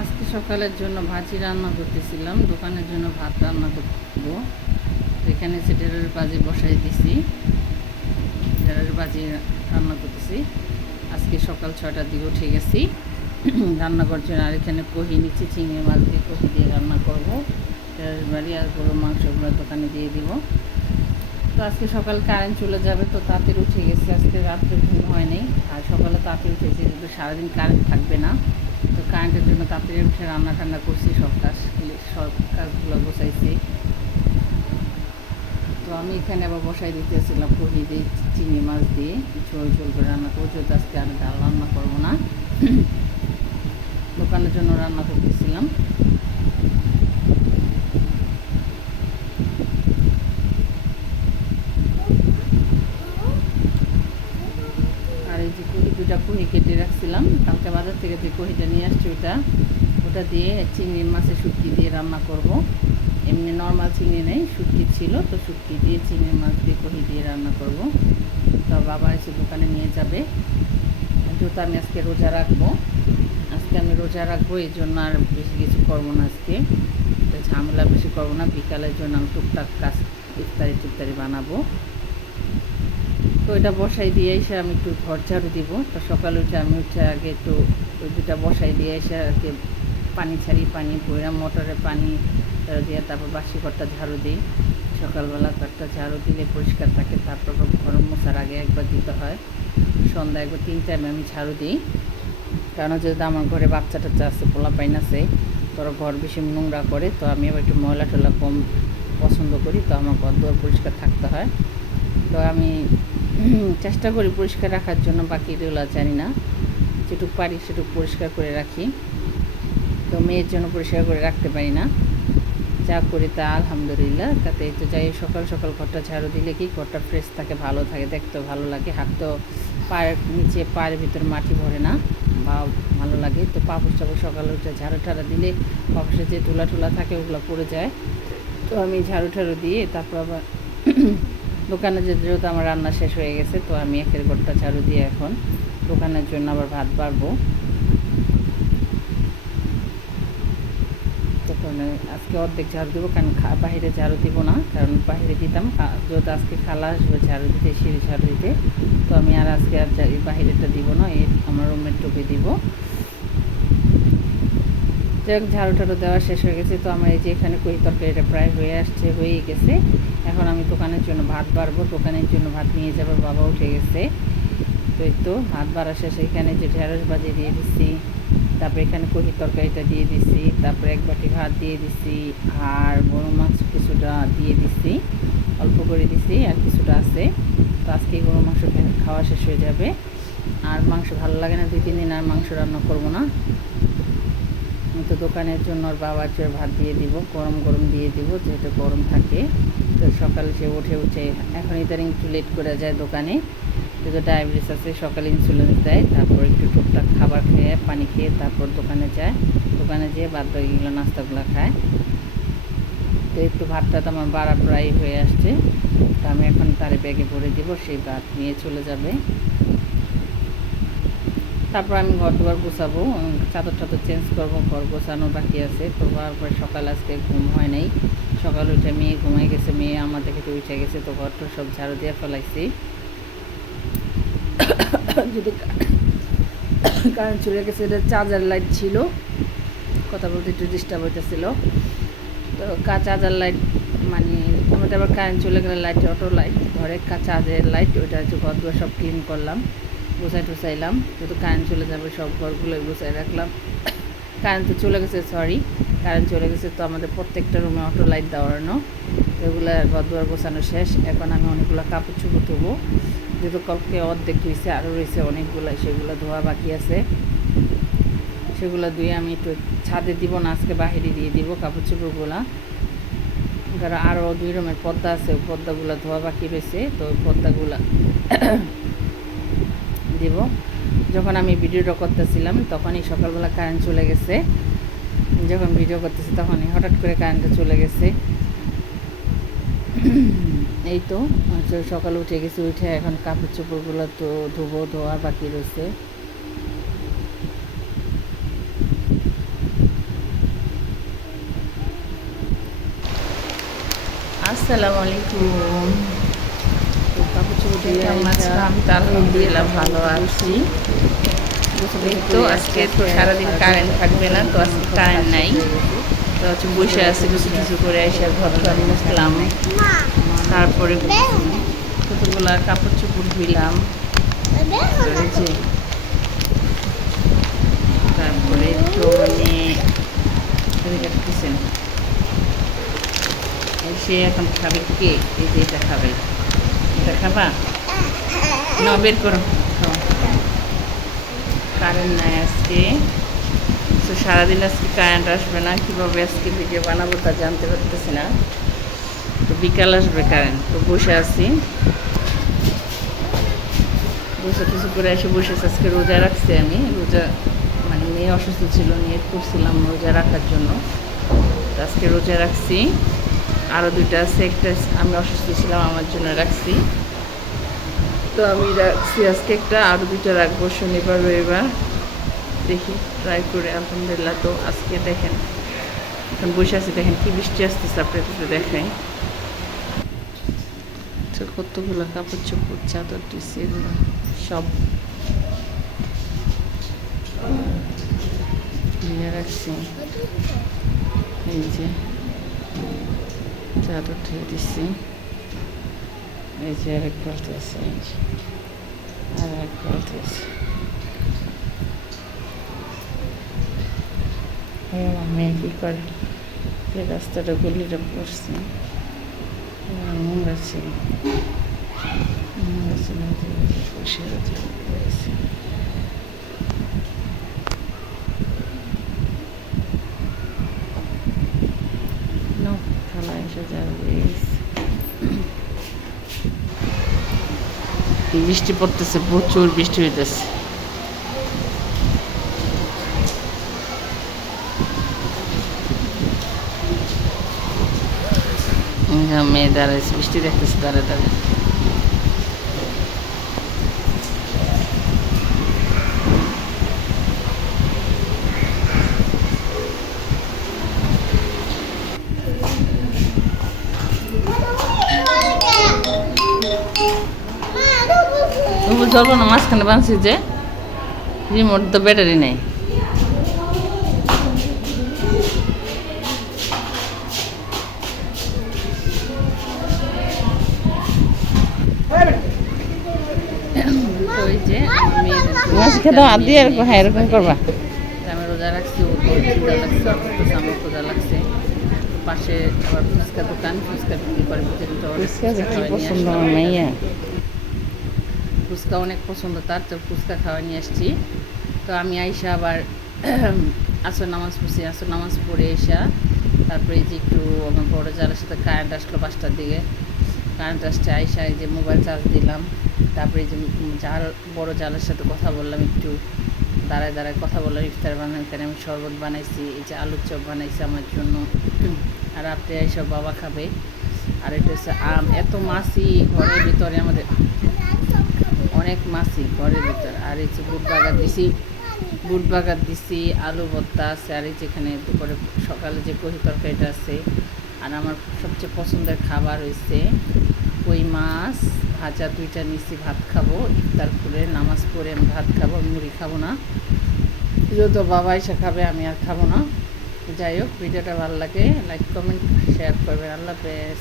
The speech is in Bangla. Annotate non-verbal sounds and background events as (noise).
আজকে সকালের জন্য ভাজি রান্না করতেছিলাম, দোকানের জন্য ভাত রান্না করব। এখানে ঢেঁড়ের ভাজি বসাই দিছি। ঢেঁড়ের ভাজি রান্না করতেছি। আজকে সকাল ছয়টার দিকে উঠে গেছি। রান্না করার জন্য আর এখানে কহি নিচ্ছি চিংড়ি মাছ দিয়ে কহি দিয়ে রান্না করব। ঢেঁড়ের বাড়ি আর গরুর মাংসগুলো দোকানে দিয়ে দিব। তো আজকে সকাল কারেন্ট চলে যাবে, তো তাড়াতাড়ি উঠে গেছি। আজকে রাত্রে ঘুম হয়নি আর সকালে তাড়াতাড়ি উঠেছে কিন্তু সারাদিন কারেন্ট থাকবে না, তো কারেন্টের জন্য তাড়াতাড়ি উঠে রান্না টান্না করছি, সব কাজ সব কাজগুলো বসাইছি তো আমি এখানে আবার বসাই দিতেছিলাম কহি দিয়ে, চিংড়ি মাছ দিয়ে ঝোল ঝোল করে রান্না করব, যেহেতু আজকে আমি ডাল রান্না করব না। (clears throat) দোকানের জন্য রান্না করতেছিলাম আর এই যে কহি কেটে রাখছিলাম। কালকে বাজার থেকে যে কহিটা নিয়ে আসছি ওটা ওটা দিয়ে চিংড়ি মাছের শুটকি দিয়ে রান্না করব। এমনি নর্মাল চিংড়ি নেই, শুটকি ছিল, তো শুটকি দিয়ে চিংড়ি মাছ দিয়ে কহি দিয়ে রান্না করব। তো বাবা এসে দোকানে নিয়ে যাবে। যেহেতু আমি আজকে রোজা রাখব, আজকে আমি রোজা রাখব, এই জন্য আর বেশি কিছু করব না আজকে। ঝামেলা বেশি করব না, বিকালের জন্য আমি টুকটাক কাজ ইফতারি টুকতারি বানাবো। এটা বসাই দিয়ে এসে আমি একটু ঘর ঝাড়ু দিব। তো সকালে উঠে আমি উঠে আগে একটু ওই দুটা বসাই দিয়ে এসে আগে পানি ছাড়ি, পানি বইরা মোটরে পানি দিয়ে তারপর বাসি ঘরটা ঝাড়ু দিই। সকালবেলা ঘরটা ঝাড়ু দিলে পরিষ্কার থাকে, তারপর ঘর মোছার আগে একবার দিতে হয়। সন্ধ্যা একবার তিন টাইমে আমি ঝাড়ু দিই। কারণ যেহেতু আমার ঘরে বাচ্চা টাচ্চা আছে পোলা পাইন আছে, তোরা ঘর বেশি নোংরা করে, তো আমি আবার একটু ময়লা টলা কম পছন্দ করি, তো আমার ঘর দুয়ার পরিষ্কার থাকতে হয়। তো আমি চেষ্টা করি পরিষ্কার রাখার জন্য বাকি এগুলো জানি না। যেটুকু পারি সেটুকু পরিষ্কার করে রাখি। তো মেয়ের জন্য পরিষ্কার করে রাখতে পারি না। যা করি তা আলহামদুলিল্লাহ। তাতে তো যাই সকাল সকাল ঘরটা ঝাড়ু দিলে কি ঘরটা ফ্রেশ থাকে, ভালো থাকে, দেখতেও ভালো লাগে। হাঁটতেও পায়ের নিচে, পায়ের ভিতর মাটি ভরে না, বা ভালো লাগে। তো পাপড় চাপড় সকালে উঠে ঝাড়ু ঠাড়া দিলে পাপড়ে যে তুলা টুলা থাকে, ওগুলো পড়ে যায়। তো আমি ঝাড়ু ঠাড়ু দিয়ে তারপর আবার দোকানে যেহেতু আমার রান্না শেষ হয়ে গেছে, তো আমি একের ঘরটা ঝাড়ু দিয়ে এখন দোকানের জন্য আবার ভাত বাড়বো। আজকে অর্ধেক ঝাড়ু দেবো, কারণ বাইরে ঝাড়ু দিব না, কারণ বাইরে দিতাম। যেহেতু আজকে খালা আসবে ঝাড়ু দিতে, সিঁড়ি ঝাড়ু দিতে, তো আমি আর আজকে আর বাইরেটা দিব না, এই আমার রুমের টুপি দিব। যাই হোক ঝাড়ু টাড়ু দেওয়া শেষ হয়ে গেছে। তো আমার এই যে এখানে কই তরকারিটা প্রায় হয়ে আসছে, হয়েই গেছে। এখন আমি দোকানের জন্য ভাত বাড়বো, দোকানের জন্য ভাত নিয়ে যাবার বাবা উঠে গেছে। তো এই তো, ভাত বাড়া শেষে, এখানে যে ঢেঁড়স বাজি দিয়ে দিচ্ছি তারপরে এখানে কহি তরকারিটা দিয়ে দিচ্ছি তারপরে এক বাটি ভাত দিয়ে দিচ্ছি আর গরু মাছ কিছুটা দিয়ে দিচ্ছি অল্প করে দিচ্ছি আর কিছুটা আছে। তো আজকে গরু মাংস খাওয়া শেষ হয়ে যাবে। আর মাংস ভালো লাগে না, দুই, তিন দিন আর মাংস রান্না করব না। তো দোকানের জন্য ওর বাবার জন্য ভাত দিয়ে দিব, গরম গরম দিয়ে দিব, যেহেতু গরম থাকে। তো সকালে সে উঠে উঠে, এখন ইদানিং একটু লেট করে যায় দোকানে। যেহেতু ডায়াবেটিস আছে, সকালে ইনসুলিন দেয়, তারপর একটু টুকটাক খাবার খেয়ে, পানি খেয়ে তারপর দোকানে যায়। দোকানে যেয়ে বাদ বাকিগুলো নাস্তাগুলো খায়। তো একটু ভাতটা তো আমার বাড়া প্রায় হয়ে আসছে। তো আমি এখন তারে ব্যাগে ভরে দিব সেই ভাত নিয়ে চলে যাবে। তারপর আমি ঘর দুয়ার গোছাবো চাদর টাদর চেঞ্জ করব, ঘর গোছানো বাকি আছে। তো তারপরে সকাল আজকে ঘুম হয় নাই। সকাল উঠে মেয়ে ঘুমাই গেছে, মেয়ে আমার তো উঠে গেছে, তো ঘরটা সব ঝাড়ু দিয়ে ফেলাইছি। যদি কারেন্ট চলে গেছে, এটা চার্জার লাইট ছিল। কথা বলতে একটু ডিস্টার্ব হইতেছিল। তো চার্জার লাইট মানে আমাদের আবার কারেন্ট চলে গেলে লাইট অটো লাইট ঘরে চার্জের লাইট ওইটা হচ্ছে ঘর দুয়ার সব ক্লিন করলাম। গোছাই টুসাইলাম যেহেতু কারেন্ট চলে যাবে, সব ঘরগুলো গুছাই রাখলাম। কারেন্ট তো চলে গেছে সরি কারেন্ট চলে গেছে তো আমাদের প্রত্যেকটা রুমে অটো লাইট দেওয়ানো এগুলো ঘর দুয়ার গোছানো শেষ। এখন আমি অনেকগুলো কাপড় চুপড় ধোবো। যেহেতু কালকে অর্ধেক ধুইছে আরও রয়েছে অনেকগুলো, সেগুলো ধোয়া বাকি আছে। সেগুলো ধুয়ে আমি একটু ছাদে দিব না, আজকে বাহিরে দিয়ে দিব কাপড় চোপড়গুলো। কারণ আরও দুই রকমের পর্দা আছে পর্দাগুলো ধোয়া বাকি রয়েছে, তো পর্দাগুলো দেব। যখন আমি ভিডিওটা করতেছিলাম, তখনই সকালবেলা কারেন্ট চলে গেছে। যখন ভিডিও করতেছি, তখনই হঠাৎ করে কারেন্টটা চলে গেছে। এই তো সকাল উঠে গেছি, উঠে এখন কাপড় চোপড়গুলো তো ধোবো ধোয়া বাকি রয়েছে। আসসালামু আলাইকুম। তো আলহামদুলিল্লাহ ভালো আছি। তো আজকে তো সারাদিন কারেন্ট থাকবে না, তো আজকে কারেন্ট নাই। বসে আছি, কিছু কিছু করে এসে ঘর ঘর মুছলাম। তারপরে কতগুলা কাপড় চোপড় ধুইলাম। তারপরে তো আমি কিচেন সে এখন খাবে কে? এই যে এটা খাবে। এটা খাবা না করো। কারেন্ট নাই আজকে। তো সারাদিন আজকে কারেন্ট আসবে না, কীভাবে আজকে ভিডিও বানাবো তা জানতে পারতেছি না। তো বিকাল আসবে কারেন্ট তো বসে আছি। বসে কিছু করে এসে বসে আজকে রোজা রাখছি আমি। রোজা মানে মেয়ে অসুস্থ ছিল, নিয়ে করছিলাম রোজা রাখার জন্য। আজকে রোজা রাখছি। আরও দুইটা একটা আমি অসুস্থ ছিলাম, আমার জন্য রাখছি। তো আমি রাখছি আজকে একটা আরও দুইটা রাখব শনিবার, রবিবার। দেখি ট্রাই করে, আলহামদুলিল্লাহ তো আজকে দেখেন। এখন বসে আছি, দেখেন কি বৃষ্টি আসতেছে আপনাদের তো কতগুলো কাপড় চোপড় চাদর দিচ্ছে এগুলো সব নিয়ে রাখছি। এই যে চাদর ধুয়ে দিচ্ছি এই যে আরেক বালতি আছে এই যে আর এক বালতি আছে মেয়ে কী করে যে রাস্তাটা গলিটা পড়ছে নোংরা ছিল নোংরা ছিল বসে রয়েছে রয়েছে No, বৃষ্টি পড়তেছে প্রচুর বৃষ্টি হইতেছে। মেয়ে দাঁড়াইছে বৃষ্টি দেখতেছে দাঁড়ায় দাঁড়ায়। তবু ধরবো না মাঝখানে বাঁধছি যে রিমোট তো ব্যাটারি নেই। খেতে হাত দিয়ে এরকম হ্যাঁ এরকম করবা। আমি রোজা রাখছি ও লাগছে আমার ক্ষুদা লাগছে পাশে আবার ফুচকা দোকান ফুচকা বিক্রি করে প্রতিদিন তো ফুচকা পছন্দ আমার ফুচকা অনেক পছন্দ, তার তো ফুচকা খাওয়া নিয়ে আসছি। তো আমি আইসা আবার (clears throat) আসর নামাজ পড়ছি, আসর নামাজ পড়ে এসা তারপরে যে একটু আমার বড় জালের সাথে কারেন্ট আসলো পাঁচটার দিকে কারেন্ট আসছে, আইসা এই যে মোবাইল চার্জ দিলাম। তারপরে যে জাল বড় জালের সাথে কথা বললাম, একটু দাঁড়ায় দাঁড়ায় কথা বললাম ইফতার বানাই এখানে আমি শরবত বানাইছি, এই যে আলুর চপ বানাইছি আমার জন্য। আর রাত্রে এইসব বাবা খাবে। আর এটা হচ্ছে আম, এত মাছই ঘরের ভিতরে আমাদের অনেক মাছই ঘরের ভিতর। আর এই যে বুট বাগার দিছি, বুট বাগার দিছি, আলু ভর্তা আছে, আর এই যেখানে দুপুরে সকালে যে কহি তরকারিটা আছে, আর আমার সবচেয়ে পছন্দের খাবার হয়েছে কই মাছ, ভাজা দুইটা নিছি, ভাত খাব, ইফতার করে নামাজ পড়ে আমি ভাত খাব মুড়ি খাব না। যেহেতু বাবা এসে খাবে, আমি আর খাব না। যাই হোক, ভিডিওটা ভালো লাগে লাইক কমেন্ট শেয়ার করবেন। আল্লাহ হাফেজ।